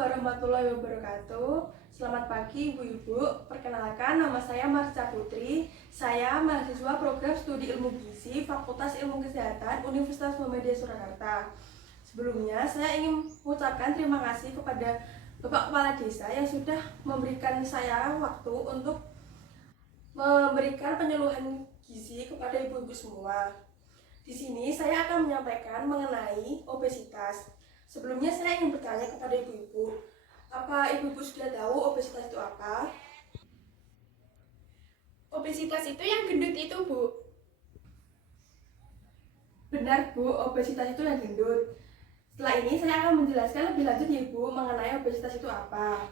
warahmatullahi wabarakatuh. Selamat pagi Ibu-Ibu. Perkenalkan, nama saya Marsha Putri. Saya mahasiswa program studi ilmu gizi Fakultas Ilmu Kesehatan Universitas Muhammadiyah Surakarta. Sebelumnya, saya ingin mengucapkan terima kasih kepada Bapak Kepala Desa yang sudah memberikan saya waktu untuk memberikan penyuluhan gizi kepada ibu-ibu semua. Di sini saya akan menyampaikan mengenai obesitas. Sebelumnya saya ingin bertanya kepada ibu-ibu, apa ibu-ibu sudah tahu obesitas itu apa? Obesitas itu yang gendut itu, Bu. Benar Bu, obesitas itu yang gendut. Setelah ini saya akan menjelaskan lebih lanjut ya Bu mengenai obesitas itu apa.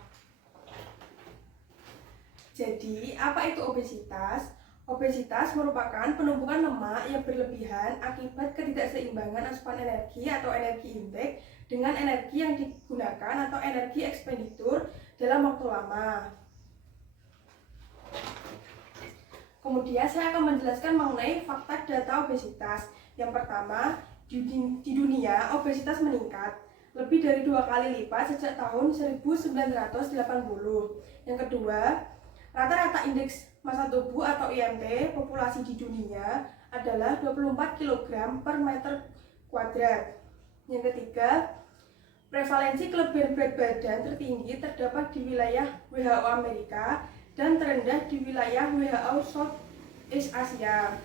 Jadi, apa itu obesitas? Obesitas merupakan penumpukan lemak yang berlebihan akibat ketidakseimbangan asupan energi atau energi intake dengan energi yang digunakan atau energi ekspenditur dalam waktu lama. Kemudian saya akan menjelaskan mengenai fakta data obesitas. Yang pertama, di dunia obesitas meningkat lebih dari 2 kali lipat sejak tahun 1980. Yang kedua, rata-rata indeks massa tubuh atau IMT populasi di dunia adalah 24 kg per meter kuadrat. Yang ketiga, prevalensi kelebihan berat badan tertinggi terdapat di wilayah WHO Amerika dan terendah di wilayah WHO Southeast Asia.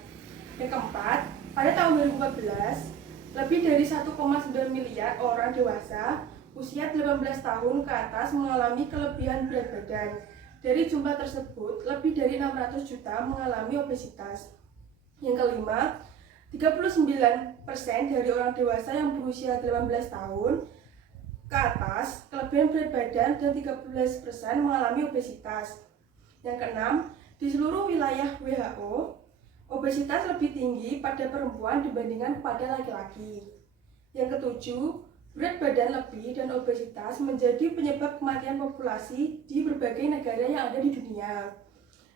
Yang keempat, pada tahun 2014, lebih dari 1,9 miliar orang dewasa usia 18 tahun ke atas mengalami kelebihan berat badan. Dari jumlah tersebut, lebih dari 600 juta mengalami obesitas. Yang kelima, 39% dari orang dewasa yang berusia 18 tahun ke atas kelebihan berat badan dan 13% mengalami obesitas. Yang keenam, di seluruh wilayah WHO, obesitas lebih tinggi pada perempuan dibandingkan pada laki-laki. Yang ketujuh, berat badan lebih dan obesitas menjadi penyebab kematian populasi di berbagai negara yang ada di dunia.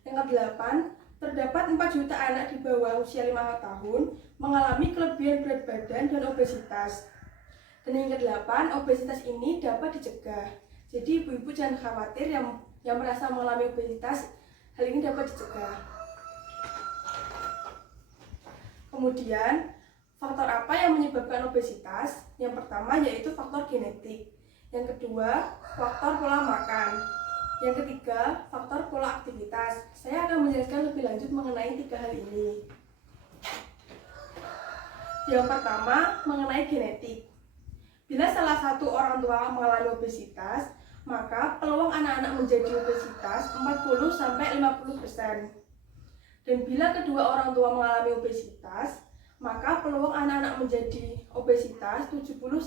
Yang kedelapan, terdapat 4 juta anak di bawah usia 5 tahun mengalami kelebihan berat badan dan obesitas. Dan yang kedelapan, obesitas ini dapat dicegah. Jadi ibu-ibu jangan khawatir yang merasa mengalami obesitas, hal ini dapat dicegah. Kemudian, faktor apa yang menyebabkan obesitas? Yang pertama yaitu faktor genetik. Yang kedua, faktor pola makan. Yang ketiga, faktor pola aktivitas. Saya akan menjelaskan lebih lanjut mengenai 3 hal ini. Yang pertama, mengenai genetik. Bila salah satu orang tua mengalami obesitas, maka peluang anak-anak menjadi obesitas 40-50%. Dan bila kedua orang tua mengalami obesitas, maka peluang anak-anak menjadi obesitas 70-80%.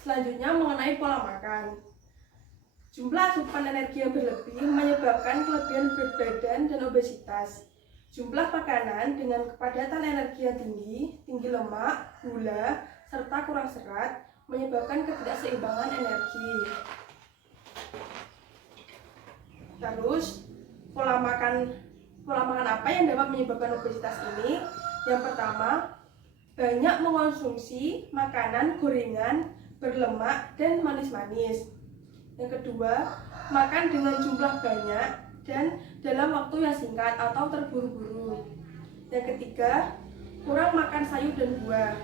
Selanjutnya mengenai pola makan. Jumlah asupan energi yang berlebih menyebabkan kelebihan berat badan dan obesitas. Jumlah makanan dengan kepadatan energi yang tinggi, tinggi lemak, gula, serta kurang serat menyebabkan ketidakseimbangan energi. Terus, pola makan apa yang dapat menyebabkan obesitas ini? Yang pertama, banyak mengonsumsi makanan gorengan, berlemak, dan manis-manis. Yang kedua, makan dengan jumlah banyak dan dalam waktu yang singkat atau terburu-buru. Yang ketiga, kurang makan sayur dan buah.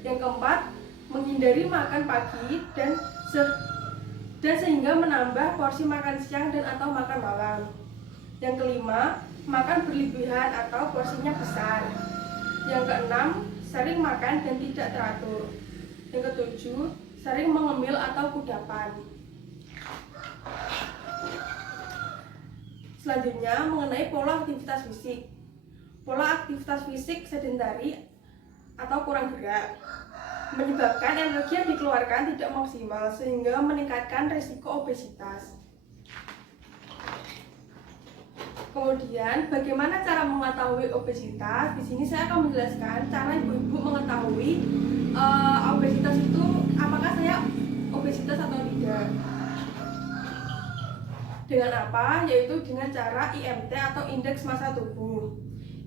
Yang keempat, menghindari makan pagi dan sehingga menambah porsi makan siang dan atau makan malam. Yang kelima, makan berlebihan atau porsinya besar. Yang keenam, sering makan dan tidak teratur. Yang ketujuh, sering mengemil atau kudapan. Selanjutnya, mengenai pola aktivitas fisik. Pola aktivitas fisik sedentari atau kurang gerak menyebabkan energi yang dikeluarkan tidak maksimal sehingga meningkatkan risiko obesitas. Kemudian, bagaimana cara mengetahui obesitas? Di sini saya akan menjelaskan cara ibu-ibu mengetahui obesitas itu apakah saya obesitas atau tidak. Dengan apa? Yaitu dengan cara IMT atau indeks massa tubuh.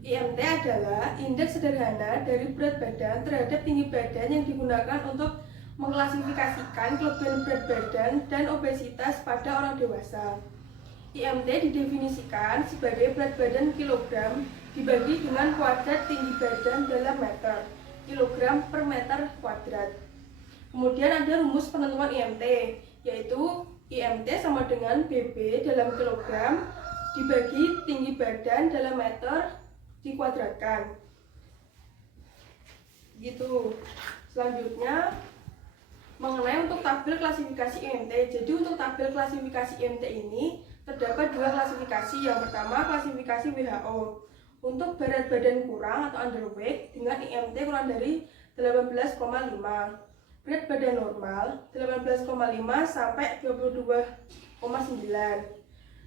IMT adalah indeks sederhana dari berat badan terhadap tinggi badan yang digunakan untuk mengklasifikasikan kelebihan berat badan dan obesitas pada orang dewasa. IMT didefinisikan sebagai berat badan kilogram dibagi dengan kuadrat tinggi badan dalam meter, kilogram per meter kuadrat. Kemudian ada rumus penentuan IMT, yaitu IMT sama dengan BB dalam kilogram dibagi tinggi badan dalam meter dikuadratkan. Gitu. Selanjutnya mengenai untuk tabel klasifikasi IMT. Jadi untuk tabel klasifikasi IMT ini terdapat dua klasifikasi. Yang pertama klasifikasi WHO untuk berat badan kurang atau underweight dengan IMT kurang dari 18,5. Berat badan normal 18,5 sampai 22,9.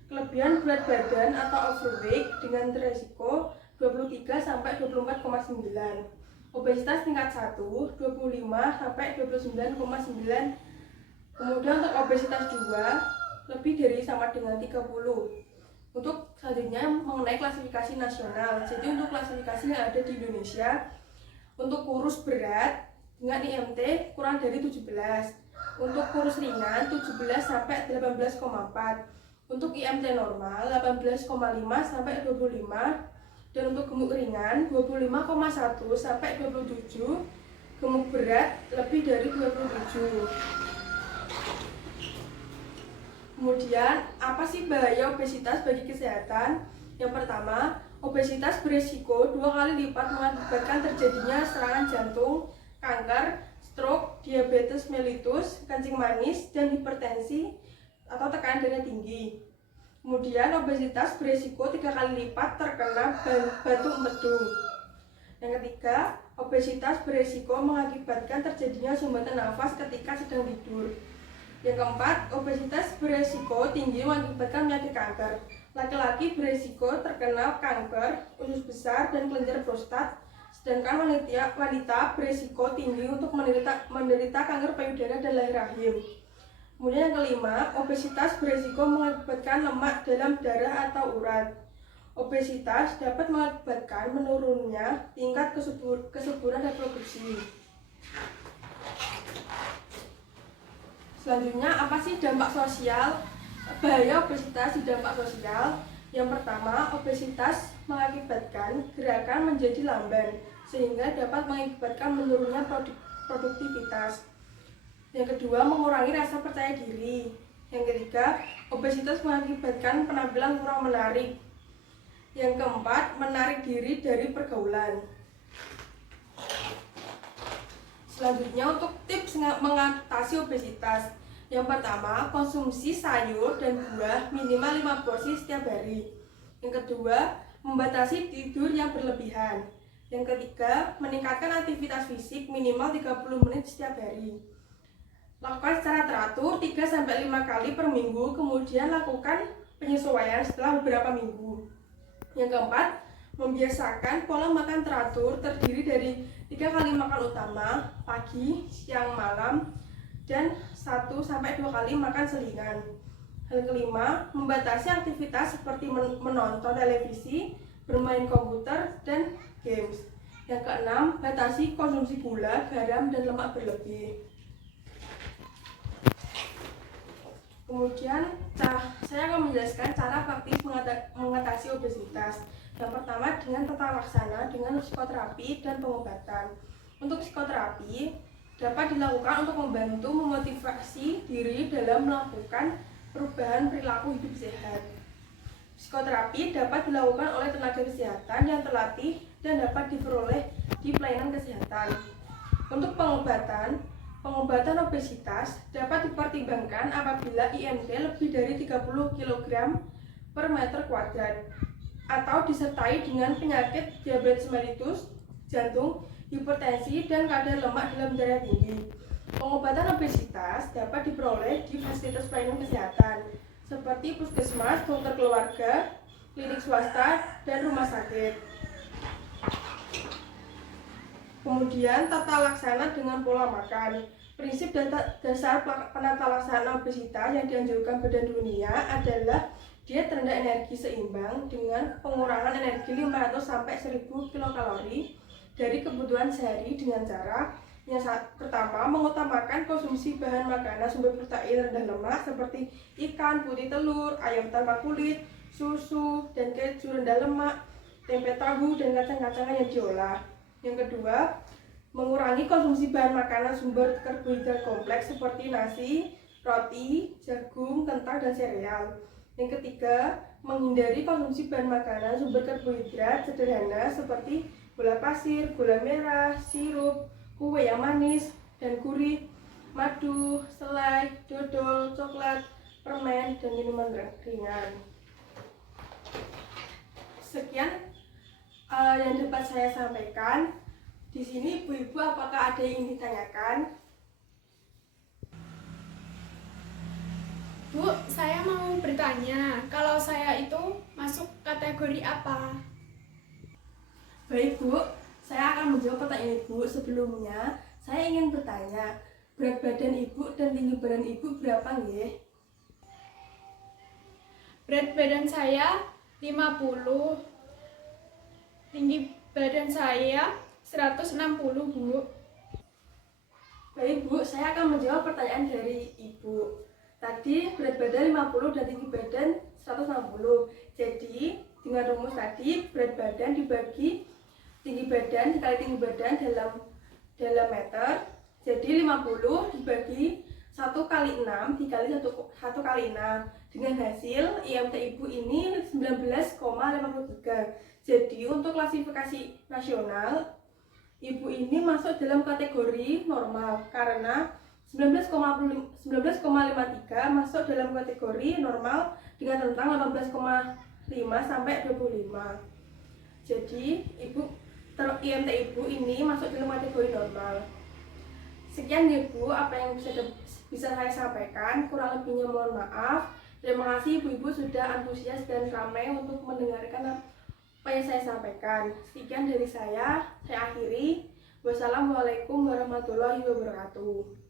Kelebihan berat badan atau overweight dengan resiko 23 sampai 24,9. Obesitas tingkat 1 25 sampai 29,9. Kemudian untuk obesitas 2 lebih dari sama dengan 30. Untuk selanjutnya mengenai klasifikasi nasional. Jadi untuk klasifikasi yang ada di Indonesia, untuk kurus berat dengan IMT kurang dari 17. Untuk kurus ringan 17 sampai 18,4. Untuk IMT normal 18,5 sampai 25. Dan untuk gemuk ringan 25,1 sampai 27, gemuk berat lebih dari 27. Kemudian, apa sih bahaya obesitas bagi kesehatan? Yang pertama, obesitas berisiko 2 kali lipat mengakibatkan terjadinya serangan jantung, kanker, stroke, diabetes mellitus, kencing manis, dan hipertensi atau tekanan darah tinggi. Kemudian obesitas berisiko 3 kali lipat terkena batuk empedu. Yang ketiga, obesitas berisiko mengakibatkan terjadinya sumbatan nafas ketika sedang tidur. Yang keempat, obesitas berisiko tinggi mengakibatkan penyakit kanker. Laki-laki berisiko terkena kanker usus besar dan kelenjar prostat, sedangkan wanita berisiko tinggi untuk menderita kanker payudara dan leher rahim. Kemudian yang kelima, obesitas berisiko mengakibatkan lemak dalam darah atau urat. Obesitas dapat mengakibatkan menurunnya tingkat kesuburan reproduksi. Selanjutnya, apa sih dampak sosial? Bahaya obesitas di dampak sosial. Yang pertama, obesitas mengakibatkan gerakan menjadi lamban, sehingga dapat mengakibatkan menurunnya produktivitas. Yang kedua, mengurangi rasa percaya diri. Yang ketiga, obesitas mengakibatkan penampilan kurang menarik. Yang keempat, menarik diri dari pergaulan. Selanjutnya, untuk tips mengatasi obesitas. Yang pertama, konsumsi sayur dan buah minimal 5 porsi setiap hari. Yang kedua, membatasi tidur yang berlebihan. Yang ketiga, meningkatkan aktivitas fisik minimal 30 menit setiap hari. Lakukan secara teratur 3-5 kali per minggu, kemudian lakukan penyesuaian setelah beberapa minggu. Yang keempat, membiasakan pola makan teratur terdiri dari 3 kali makan utama, pagi, siang, malam, dan 1-2 kali makan selingan. Hal kelima, membatasi aktivitas seperti menonton televisi, bermain komputer, dan games. Yang keenam, batasi konsumsi gula, garam, dan lemak berlebih. Kemudian saya akan menjelaskan cara praktis mengatasi obesitas. Yang pertama dengan tata laksana dengan psikoterapi dan pengobatan. Untuk psikoterapi dapat dilakukan untuk membantu memotivasi diri dalam melakukan perubahan perilaku hidup sehat. Psikoterapi dapat dilakukan oleh tenaga kesehatan yang terlatih dan dapat diperoleh di pelayanan kesehatan. Untuk pengobatan obesitas dapat dipertimbangkan apabila IMT lebih dari 30 kg per meter kuadrat atau disertai dengan penyakit diabetes mellitus, jantung, hipertensi, dan kadar lemak dalam darah tinggi. Pengobatan obesitas dapat diperoleh di fasilitas pelayanan kesehatan seperti puskesmas, dokter keluarga, klinik swasta, dan rumah sakit. Kemudian tata laksana dengan pola makan. Prinsip dasar penata laksana obesitas yang dianjurkan Badan Dunia adalah Diet rendah energi seimbang dengan pengurangan energi 500 sampai 1000 kilokalori dari kebutuhan sehari dengan cara yang pertama, mengutamakan konsumsi bahan makanan sumber protein rendah lemak seperti ikan, putih telur, ayam tanpa kulit, susu, dan keju rendah lemak, tempe tahu, dan kacang-kacangan yang diolah. Yang kedua, mengurangi konsumsi bahan makanan sumber karbohidrat kompleks seperti nasi, roti, jagung, kentang, dan sereal. Yang ketiga, menghindari konsumsi bahan makanan sumber karbohidrat sederhana seperti gula pasir, gula merah, sirup, kue yang manis dan gurih, madu, selai, dodol, coklat, permen, dan minuman ringan. Sekian yang dapat saya sampaikan. Di sini ibu-ibu apakah ada yang ingin ditanyakan? Bu, saya mau bertanya, kalau saya itu masuk kategori apa? Baik Bu, saya akan menjawab pertanyaan Ibu. Sebelumnya, saya ingin bertanya, berat badan Ibu dan tinggi badan Ibu berapa nggih? Berat badan saya 50, tinggi badan saya 160, Bu. Baik Bu, saya akan menjawab pertanyaan dari Ibu. Tadi berat badan 50 dan tinggi badan 160. Jadi, dengan rumus tadi, berat badan dibagi tinggi badan dikali tinggi badan dalam meter. Jadi 50 dibagi 1 kali 6 dikali 1 kali 6. Dengan hasil IMT Ibu ini 19,53. Jadi untuk klasifikasi nasional, Ibu ini masuk dalam kategori normal karena 19,53 masuk dalam kategori normal dengan rentang 18,5 sampai 25. Jadi IMT Ibu ini masuk dalam kategori normal. Sekian Ibu apa yang bisa saya sampaikan, kurang lebihnya mohon maaf. Terima kasih Ibu-ibu sudah antusias dan ramai untuk mendengarkan apa yang saya sampaikan. Sekian dari saya akhiri. Wassalamualaikum warahmatullahi wabarakatuh.